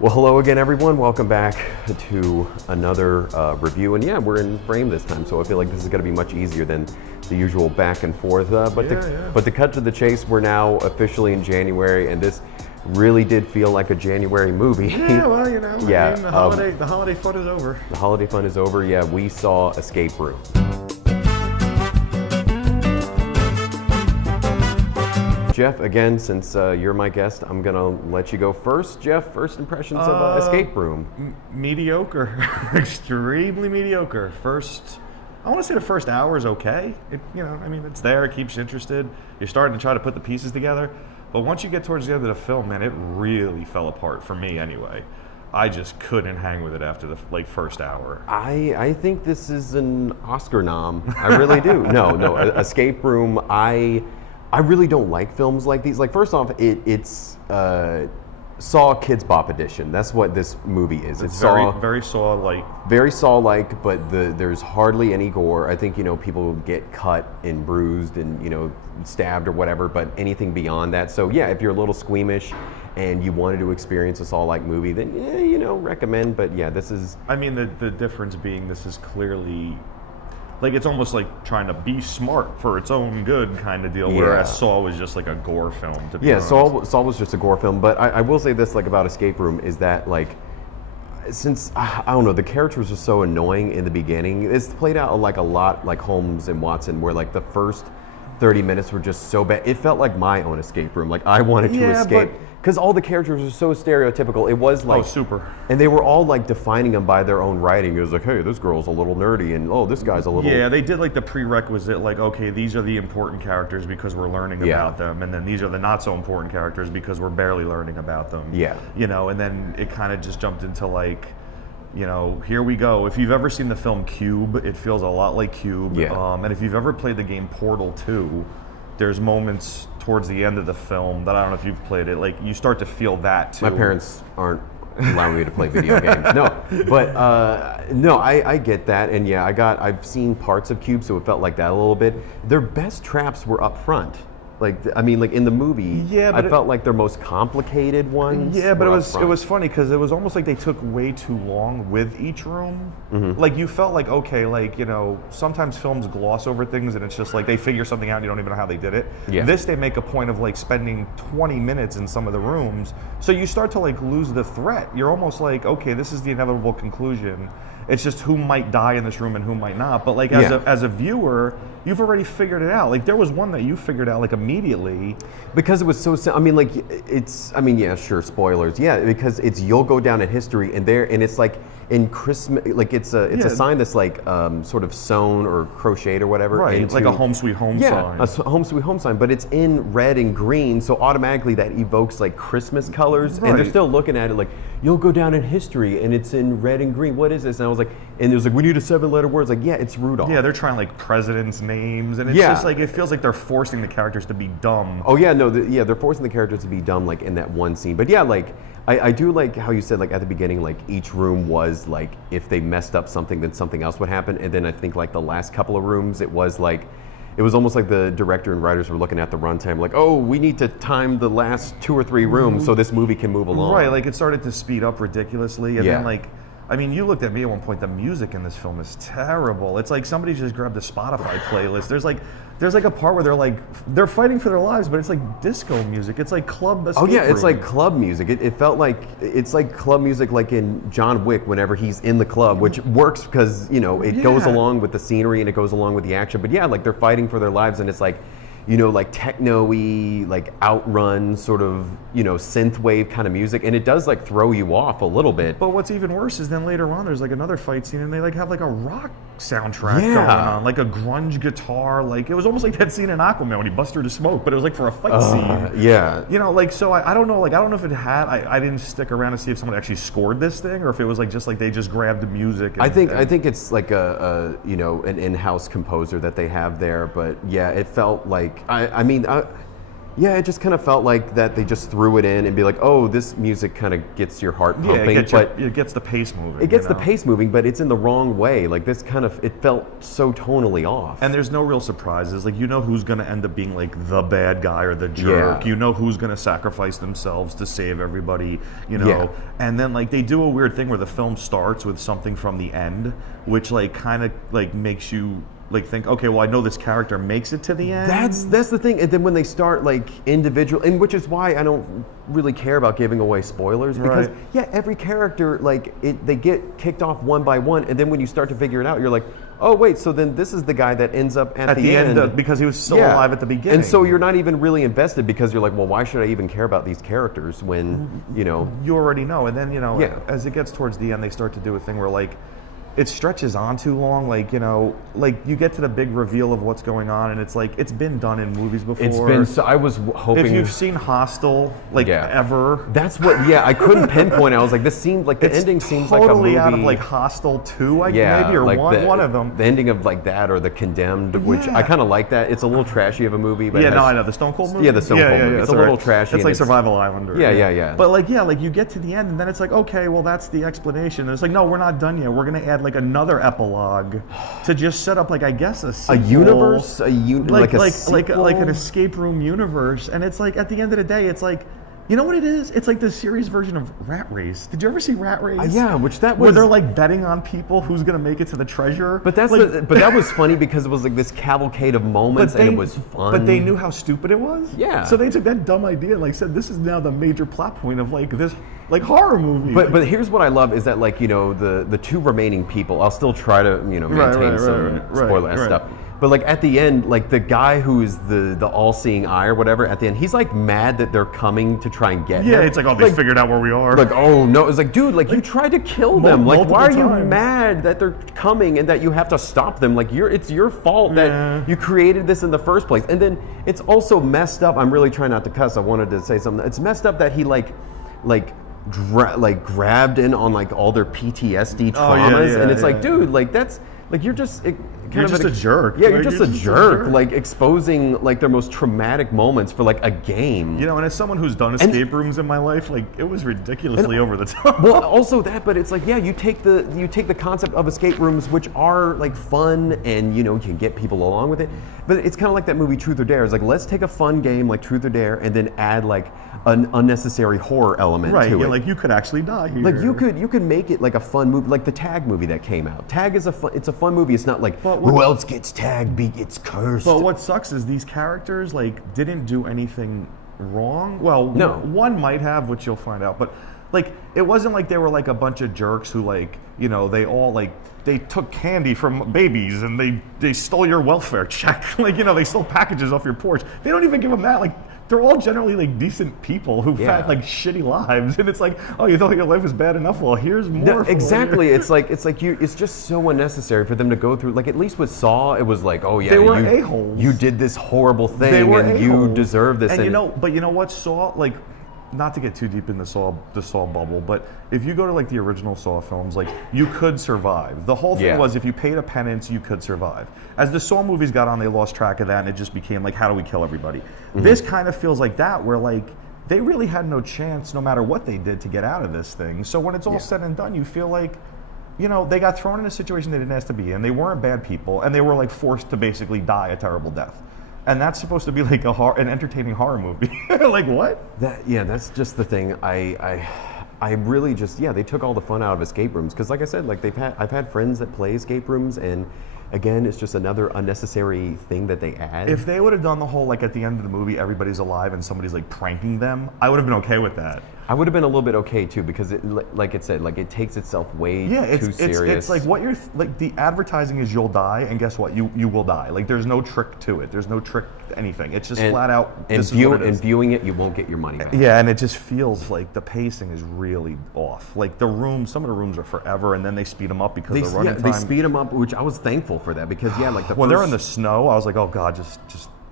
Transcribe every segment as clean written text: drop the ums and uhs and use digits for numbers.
Well, hello again, everyone. Welcome back to another review. And yeah, we're in frame this time, so I feel like this is going to be much easier than the usual back and forth. But to cut to the chase, we're now officially in January, and this really did feel like a January movie. Yeah, well, you know, Yeah, I mean, the holiday fun is over. The holiday fun is over. Yeah, we saw Escape Room. Jeff, again, since you're my guest, I'm gonna let you go first. Jeff, first impressions of Escape Room. Mediocre, extremely mediocre. I want to say the first hour is okay. It's there, it keeps you interested. You're starting to try to put the pieces together. But once you get towards the end of the film, man, it really fell apart for me anyway. I just couldn't hang with it after the first hour. I think this is an Oscar nom. I really do. No, Escape Room. I really don't like films like these. Like, first off, it's Saw Kids Bop edition. That's what this movie is. It's very Saw-like. Very Saw-like, but there's hardly any gore. I think, people get cut and bruised and, stabbed or whatever, but anything beyond that. So yeah, if you're a little squeamish and you wanted to experience a Saw-like movie, then yeah, recommend. But yeah, this is... I mean, the difference being this is clearly... Like, it's almost like trying to be smart for its own good kind of deal, whereas Saw was just like a gore film, to be honest. Saw was just a gore film, but I will say this, like, about Escape Room, is that, like, since, I don't know, the characters are so annoying in the beginning, it's played out like a lot like Holmes and Watson, where, like, the first 30 minutes were just so bad. It felt like my own Escape Room. Like, I wanted to escape. Because all the characters are so stereotypical. It was like... Oh, super. And they were all like defining them by their own writing. It was like, hey, this girl's a little nerdy, and oh, this guy's a little... Yeah, they did like the prerequisite, like, okay, these are the important characters because we're learning about them, and then these are the not so important characters because we're barely learning about them. Yeah. And then it kind of just jumped into like, here we go. If you've ever seen the film Cube, it feels a lot like Cube. Yeah. And if you've ever played the game Portal 2, there's moments towards the end of the film that I don't know if you've played it, like you start to feel that too. My parents aren't allowing me to play video games. No, but I get that, and yeah, I've seen parts of Cube, so it felt like that a little bit. Their best traps were up front. Like, I mean, like in the movie, I felt like their most complicated ones. Yeah, but it was funny because it was almost like they took way too long with each room. Mm-hmm. Like, you felt like, okay, like, sometimes films gloss over things and it's just like they figure something out and you don't even know how they did it. Yeah. This, they make a point of like spending 20 minutes in some of the rooms, so you start to like lose the threat. You're almost like, okay, this is the inevitable conclusion. It's just who might die in this room and who might not. But like as a viewer, you've already figured it out. Like, there was one that you figured out like immediately. Because it was so, I mean, like, yeah, sure, spoilers. Yeah, because you'll go down in history, and it's like in Christmas, like it's a sign that's like sort of sewn or crocheted or whatever. Right, like a Home Sweet Home sign. Yeah, a Home Sweet Home sign, but it's in red and green, so automatically that evokes like Christmas colors, and they're still looking at it like, you'll go down in history, and it's in red and green. What is this? And I was like, and there's like, we need a 7-letter word. It's like, yeah, it's Rudolph. Yeah, they're trying like presidents' names, and it's just like, it feels like they're forcing the characters to be dumb. Oh yeah, no, they're forcing the characters to be dumb, like in that one scene. But yeah, like, I do like how you said, like, at the beginning, like, each room was like, if they messed up something, then something else would happen. And then I think like the last couple of rooms, it was almost like the director and writers were looking at the runtime, like, oh, we need to time the last 2 or 3 rooms so this movie can move along. Right, like it started to speed up ridiculously, and then like, I mean, you looked at me at one point, the music in this film is terrible. It's like somebody just grabbed a Spotify playlist. There's like a part where they're fighting for their lives, but it's like disco music. It's like club escape room. It's like club music. It felt like, it's like club music like in John Wick whenever he's in the club, which works because, it goes along with the scenery and it goes along with the action. But yeah, like they're fighting for their lives, and it's like, like techno-y, like Outrun sort of, synthwave kind of music, and it does like throw you off a little bit. But what's even worse is then later on there's like another fight scene, and they like have like a rock soundtrack going on, like a grunge guitar. Like, it was almost like that scene in Aquaman when he busts through the smoke, but it was like for a fight scene. Yeah. Like, so I don't know, like, I don't know if it had, I didn't stick around to see if someone actually scored this thing, or if it was like just like they just grabbed the music. I think it's like an in-house composer that they have there, but yeah, it felt like, Yeah, it just kind of felt like that they just threw it in and be like, oh, this music kind of gets your heart pumping. It gets the pace moving. It gets the pace moving, but it's in the wrong way. Like this kind of, it felt so tonally off. And there's no real surprises. Like, you know who's going to end up being like the bad guy or the jerk. Yeah. You know who's going to sacrifice themselves to save everybody, you know. Yeah. And then like they do a weird thing where the film starts with something from the end, which like kind of like makes you like think, okay, well, I know this character makes it to the end. That's the thing. And then when they start like individual, and which is why I don't really care about giving away spoilers, because Right. yeah, every character like they get kicked off one by one, and then when you start to figure it out, you're like, oh wait, so then this is the guy that ends up at the end because he was still Yeah. alive at the beginning. And so you're not even really invested because you're like, well, why should I even care about these characters when you know? you already know. And then, you know, Yeah. as it gets towards the end, they start to do a thing where like it stretches on too long. Like, you know, like you get to the big reveal of what's going on, and it's like it's been done in movies before. It's been so. I was hoping. If you've seen Hostel, like Yeah. ever, That's what. Yeah, I couldn't pinpoint. I was like, this seemed like the it's ending seems like a totally movie out of like Hostel 2, yeah, maybe, or like one of them. The ending of like that or The Condemned, which Yeah. I kind of like that. It's a little trashy of a movie, but Yeah, it no, has- I know the Stone Cold movie. Yeah, the Stone Cold movie. It's a little trashy It's and like it's- Survival Island. Yeah, yeah. But like, yeah, like you get to the end, and then it's like, okay, well, that's the explanation. And it's like, no, we're not done yet. We're gonna add like another epilogue to just set up like I guess a sequel. universe, like a like an sequel? escape room universe. And it's like at the end of the day, it's like. You know what it is? It's like the series version of Rat Race. Did you ever see Rat Race? Yeah, which that where was. they're like betting on people who's gonna make it to the treasure. But that's like, but that was funny because it was like this cavalcade of moments and it was fun. But they knew how stupid it was. Yeah. So they took that dumb idea and like said, this is now the major plot point of like this like horror movie. But here's what I love is that like, you know, the two remaining people, I'll still try to, you know, maintain some spoiler stuff. But like at the end, like the guy who's the all-seeing eye or whatever, at the end, he's like mad that they're coming to try and get him. yeah, it's like, oh, they figured out where we are. Like, oh no, it's like, dude, like you tried to kill them. Like, why are you multiple times. mad that they're coming and that you have to stop them? Like, it's your fault that you created this in the first place. And then it's also messed up. I'm really trying not to cuss. I wanted to say something. It's messed up that he like grabbed in on like all their PTSD traumas, and it's like, dude, like that's like you're just. You're just a jerk. Yeah, Like, you're just a jerk. Like exposing like their most traumatic moments for like a game. You know, and as someone who's done escape rooms in my life, like it was ridiculously over the top. Well, also that, but it's like, yeah, you take the concept of escape rooms, which are like fun, and you know you can get people along with it. But it's kind of like that movie Truth or Dare. It's like, let's take a fun game like Truth or Dare, and then add like an unnecessary horror element right, to yeah, it. like you could actually die here. Like you could make it like a fun movie, like the Tag movie that came out. Tag is it's a fun movie. It's not like who else gets tagged, gets cursed. But what sucks is these characters like didn't do anything wrong. Well, No. one might have, which you'll find out. But like it wasn't like they were like a bunch of jerks who like, you know, they all like they took candy from babies and they stole your welfare check. Like, you know, they stole packages off your porch. They don't even give them that. Like they're all generally like decent people who've had like shitty lives, and it's like, oh, you thought your life was bad enough? Well, here's more. No, for exactly. you. It's like it's just so unnecessary for them to go through. Like at least with Saw, it was like, oh yeah, They were a-holes. you did this horrible thing, They were and you a-holes. deserve this. And you know, but you know what, Saw, like, not to get too deep in the Saw bubble, but if you go to like the original Saw films, like you could survive. The whole thing was if you paid a penance, you could survive. As the Saw movies got on, they lost track of that, and it just became like, how do we kill everybody? This kind of feels like that, where like they really had no chance, no matter what they did, to get out of this thing. So when it's all said and done, you feel like, you know, they got thrown in a situation they didn't ask to be in. They weren't bad people, and they were like forced to basically die a terrible death. And that's supposed to be like an entertaining horror movie. Like what? That's just the thing. I really just they took all the fun out of escape rooms because, like I said, like I've had friends that play escape rooms, and again, it's just another unnecessary thing that they add. If they would have done the whole like at the end of the movie, everybody's alive and somebody's like pranking them, I would have been okay with that. I would have been a little bit okay too because it, like it said, like it takes itself way too serious. It's like what you're like the advertising is you'll die, and guess what? You will die. Like there's no trick to it. There's no trick to anything. It's just flat out. And viewing it, you won't get your money back. Yeah, and it just feels like the pacing is really off. Like some of the rooms are forever, and then they speed them up because the running time. They speed them up, which I was thankful for that because like when they're in the snow, I was like, oh god, just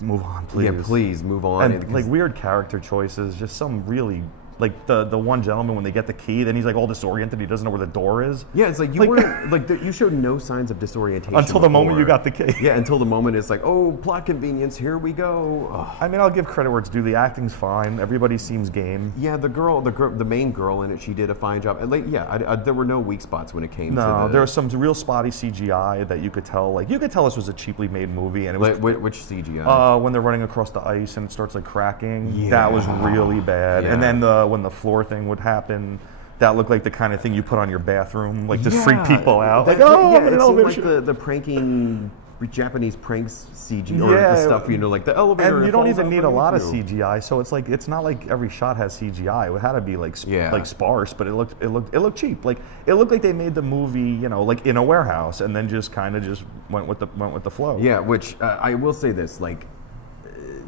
move on, please. Yeah, please move on. And like weird character choices, just some really like the one gentleman when they get the key, then he's like all disoriented. He doesn't know where the door is. Yeah, it's like you weren't like you showed no signs of disorientation Until the moment you before. got the key. Yeah, until the moment it's like, oh, plot convenience. Here we go. Ugh. I mean, I'll give credit where it's due. The acting's fine. Everybody seems game. Yeah, the main girl in it, she did a fine job. And like, yeah, there were no weak spots when it came to No, the. there was some real spotty CGI that you could tell. Like you could tell this was a cheaply made movie, and it was Which CGI? when they're running across the ice and it starts like cracking. That was really bad. Yeah. And then when the floor thing would happen, that looked like the kind of thing you put on your bathroom, like to freak people out. Like, oh, I'm in it an seemed elevator. like the pranking Japanese pranks CG or Yeah. the stuff, like the elevator. And you it don't falls even out need a lot of underneath you. CGI, so it's not like every shot has CGI. It had to be like like sparse, but it looked cheap. Like it looked like they made the movie, like in a warehouse, and then just kind of just went with the flow. Yeah, which I will say this, like,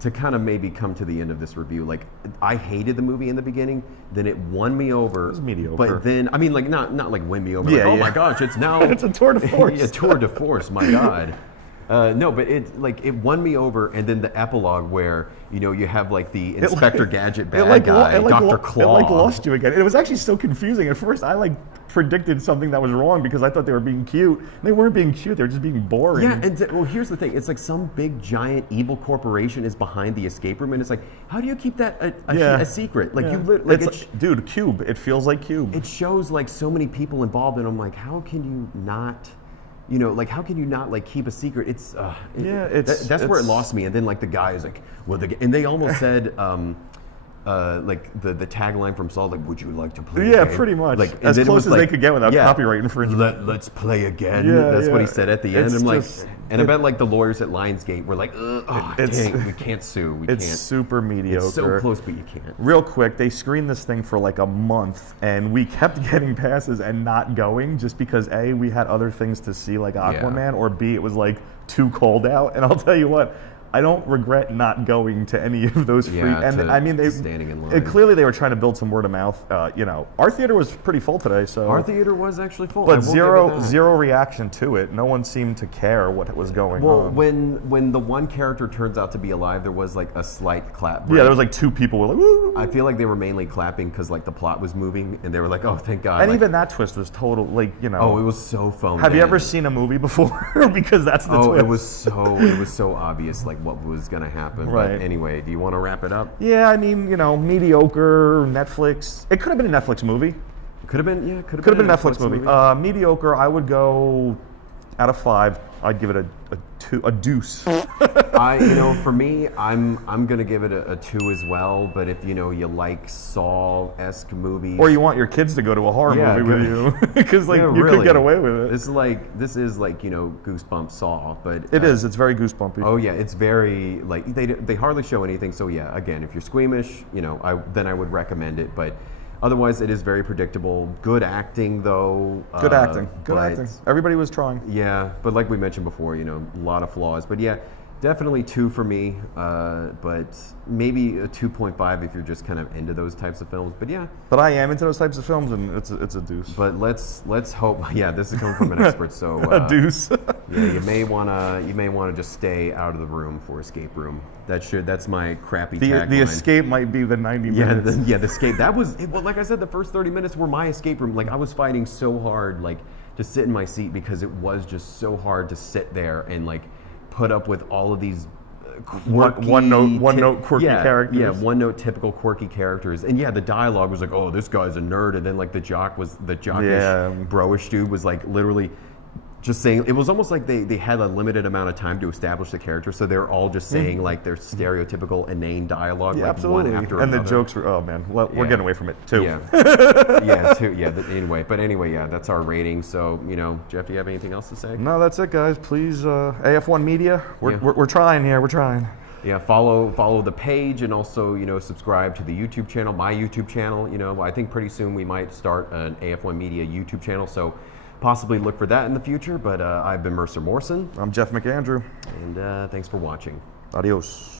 to kind of maybe come to the end of this review, like, I hated the movie in the beginning, then it won me over. It was mediocre. But then, I mean, like, not like win me over. Yeah, like, oh yeah. my gosh, it's now. It's a tour de force. Yeah, tour de force, my God. No, but it won me over, and then the epilogue where you have like the Inspector Gadget bad guy, Dr. Claw. It like lost you again. It was actually so confusing. At first, I like predicted something that was wrong because I thought they were being cute. They weren't being cute. They were just being boring. Yeah, and well, here's the thing. It's like some big giant evil corporation is behind the escape room, and it's like, how do you keep that a secret? Like you, like, dude, Cube. It feels like Cube. it shows like so many people involved, and I'm like, how can you not? Like how can you not like keep a secret? It's that's where it lost me. And then like the guy is like, well, and they almost said like the tagline from Saul, like, would you like to play? Yeah, again? pretty much. Like As close as they could get without copyright infringement. Let's play again. Yeah, That's what he yeah. said at the end. It's I'm like, just- and I bet like the lawyers at Lionsgate were like, dang, we can't sue. We It's can't. super mediocre. It's so close, but you can't. Real quick, they screened this thing for like a month, and we kept getting passes and not going just because A, we had other things to see like Aquaman, or B, it was like too cold out. And I'll tell you what, I don't regret not going to any of those free. Yeah, And I mean, they standing in line. clearly they were trying to build some word of mouth. Our theater was pretty full today, so Our theater was actually full. I but will give it that. zero reaction to it. No one seemed to care what was going Well, on. when the one character turns out to be alive, there was like a slight clap break. Yeah, there was like two people were like, woo. I feel like they were mainly clapping because like the plot was moving, and they were like, "Oh, thank God!" And like, even that twist was total, like, oh, it was so phoned. Have you in. ever seen a movie before? Because that's the Oh, twist. it was so obvious like what was gonna happen. Right. But anyway, do you want to wrap it up? Yeah, I mean, mediocre Netflix. It could have been a Netflix movie. Could have been, yeah. Could Could have been a Netflix movie. Mediocre. I would go out of 5. I'd give it a deuce. For me, I'm gonna give it a 2 as well. But if you like Saw-esque movies, Or you want your kids to go to a horror movie with you, because like Yeah, you really. could get away with it. This is like Goosebumps Saw, but It is. It's very goosebumpy. Oh yeah, it's very like they hardly show anything. So yeah, again, if you're squeamish, then I would recommend it. But otherwise, it is very predictable. Good acting though. Good acting. Good but- acting. Everybody was trying. Yeah, but like we mentioned before, a lot of flaws. But yeah, definitely 2 for me. But maybe a 2.5 if you're just kind of into those types of films. But yeah. But I am into those types of films, and it's a deuce. But let's hope. Yeah, this is coming from an expert, so A deuce. yeah, you may wanna just stay out of the room for escape room. That's my crappy tagline. The escape might be the 90 Yeah, minutes. the escape. That was well, like I said, the first 30 minutes were my escape room. Like I was fighting so hard, like to sit in my seat because it was just so hard to sit there and like put up with all of these quirky, one note quirky characters. Yeah, one note typical quirky characters. And yeah, the dialogue was like, oh, this guy's a nerd, and then like the jockish, bro-ish dude was like literally just saying, it was almost like they had a limited amount of time to establish the character, so they're all just saying like their stereotypical inane dialogue, Yeah, like absolutely. one after and another. the jokes were, oh man, well, we're Yeah. getting away from it too. Yeah, yeah, too. Yeah. Anyway, yeah, that's our rating. So Jeff, do you have anything else to say? No, that's it, guys. Please, AF1 Media, we're trying here. We're trying. Yeah, follow the page, and also subscribe to the YouTube channel, my YouTube channel. I think pretty soon we might start an AF1 Media YouTube channel, so possibly look for that in the future. But I've been Mercer Morrison, I'm Jeff McAndrew. and thanks for watching. Adios.